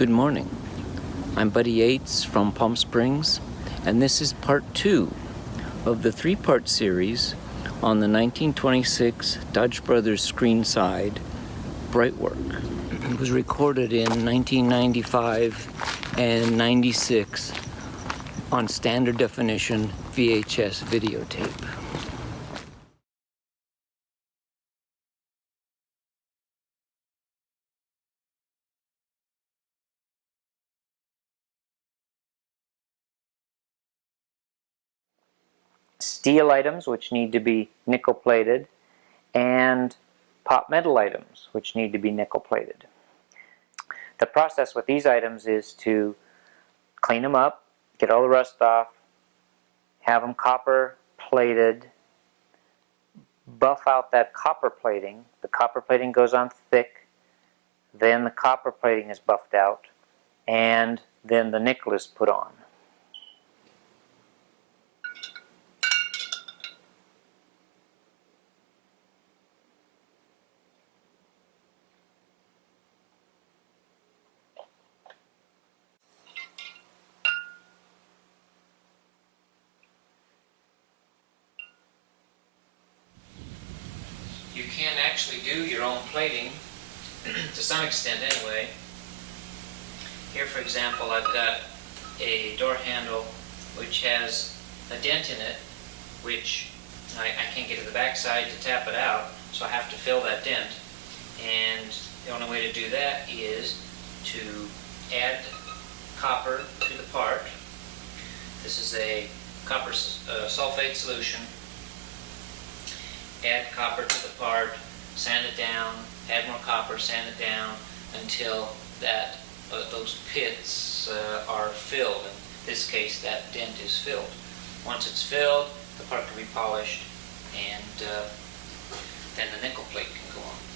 Good morning. I'm Buddy Yates from Palm Springs, and this is part 2 of the 3-part series on the 1926 Dodge Brothers Screenside Brightwork. It was recorded in 1995 and 96 on standard definition VHS videotape. Steel items, which need to be nickel plated, and pot metal items, which need to be nickel plated. The process with these items is to clean them up, get all the rust off, have them copper plated, buff out that copper plating. The copper plating goes on thick, then the copper plating is buffed out, and then the nickel is put on. You can actually do your own plating, to some extent anyway. Here, for example, I've got a door handle which has a dent in it, which I can't get to the back side to tap it out, so I have to fill that dent. And the only way to do that is to add copper to the part. This is a copper sulfate solution. Add copper to the part, sand it down, add more copper, sand it down until that those pits are filled. In this case, that dent is filled. Once it's filled, the part can be polished, and then the nickel plate can go on.